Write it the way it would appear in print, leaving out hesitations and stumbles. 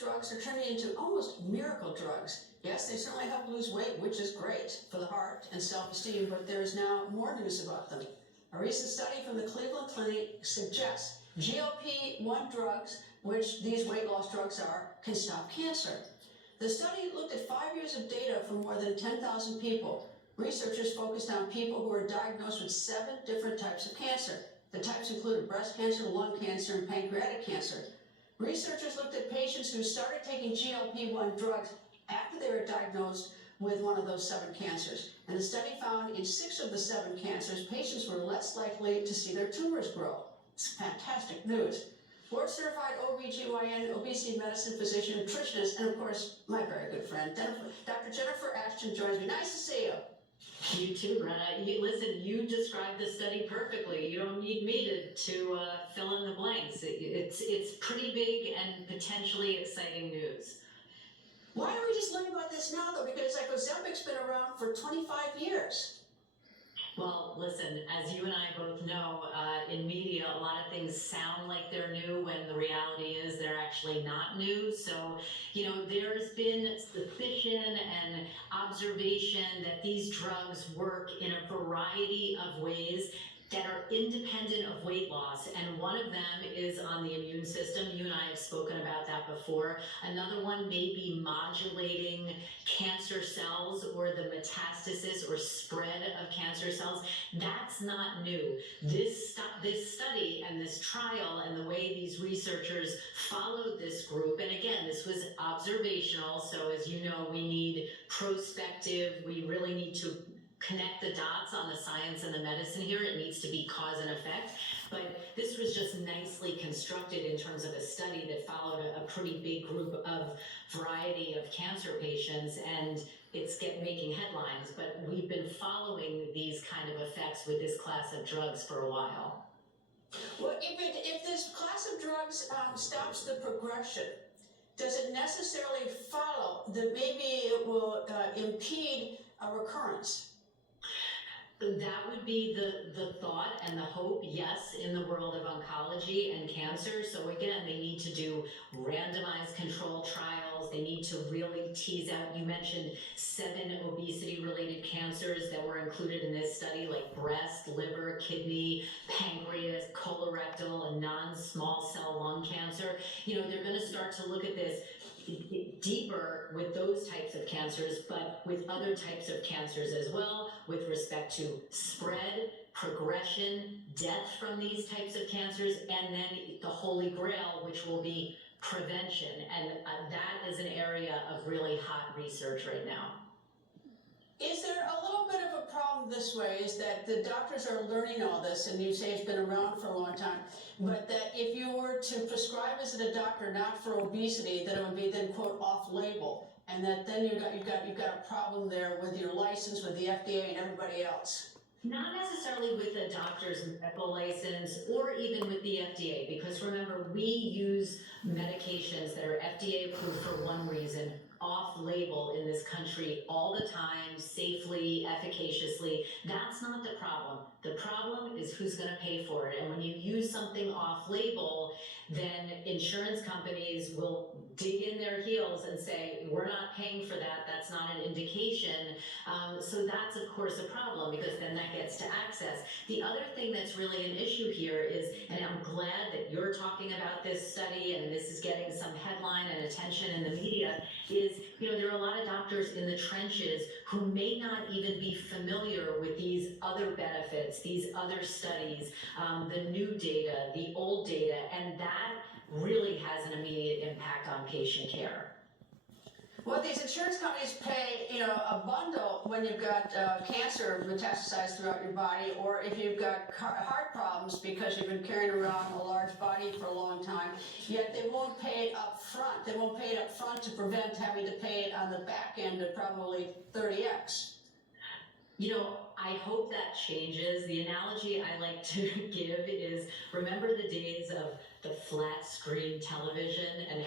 drugs are turning into almost miracle drugs. Yes, they certainly help lose weight, which is great for the heart and self-esteem, but there's now more news about them. A recent study from the Cleveland Clinic suggests GLP-1 drugs, which these weight loss drugs are, can stop cancer. The study looked at 5 years of data from more than 10,000 people. Researchers focused on people who were diagnosed with 7 different types of cancer. The types included breast cancer, lung cancer, and pancreatic cancer. Researchers looked at patients who started taking GLP-1 drugs after they were diagnosed with one of those 7 cancers. And the study found in 6 of the 7 cancers, patients were less likely to see their tumors grow. It's fantastic news. Board-certified OBGYN, obesity medicine physician, nutritionist, and of course, my very good friend, Dr. Jennifer Ashton joins me. Nice to see you. You too, Brenna. Listen, you described the study perfectly. You don't need me to fill in the blanks. It's pretty big and potentially exciting news. Why are we just learning about this now, though? Because like Ozembic's been around for 25 years. Well, listen, as you and I both know, in media, a lot of things sound like they're new when the reality is they're actually not new. So, there's been suspicion and observation that these drugs work in a variety of ways that are independent of weight loss, and one of them is on the immune system. You and I have spoken about that before. Another one may be modulating cancer cells or the metastasis or spread of cancer cells. That's not new. This study and this trial and the way these researchers followed this group, and again, this was observational, so as you know, we need prospective, we really need to connect the dots on the science and the medicine here. It needs to be cause and effect. But this was just nicely constructed in terms of a study that followed a pretty big group of variety of cancer patients, and it's making headlines. But we've been following these kind of effects with this class of drugs for a while. Well, if this class of drugs stops the progression, does it necessarily follow that maybe it will impede a recurrence? That would be the thought and the hope, yes, in the world of oncology and cancer. So again, they need to do randomized control trials. They need to really tease out, you mentioned 7 obesity-related cancers that were included in this study, like breast, liver, kidney, pancreas, colorectal, and non-small cell lung cancer. They're going to start to look at this deeper with those types of cancers, but with other types of cancers as well, with respect to spread, progression, death from these types of cancers, and then the holy grail, which will be prevention. And that is an area of really hot research right now. Is there a little bit of a problem this way, is that the doctors are learning all this, and you say it's been around for a long time, but that if you were to prescribe as a doctor not for obesity, that it would be then, quote, off-label, and that then you've got a problem there with your license, with the FDA and everybody else? Not necessarily with a doctor's medical license or even with the FDA, because remember, we use medications that are FDA approved for one reason, off-label in this country all the time, safely, efficaciously. That's not the problem. The problem is who's going to pay for it. And when you use something off-label, then insurance companies will dig in their heels and say, we're not paying for that. That's not an indication. So that's, of course, a problem, because then that gets to access. The other thing that's really an issue here is, and I'm glad that you're talking about this study and this is getting some headline and attention in the media, is there are a lot of doctors in the trenches who may not even be familiar with these other benefits, these other studies, the new data, the old data, and that really has an immediate impact on patient care. Well, these insurance companies pay, a bundle when you've got cancer metastasized throughout your body, or if you've got heart problems because you've been carrying around a large body for a long time, yet they won't pay it up front. They won't pay it up front to prevent having to pay it on the back end of probably 30x. I hope that changes. The analogy I like to give is, remember the days of the flat screen television and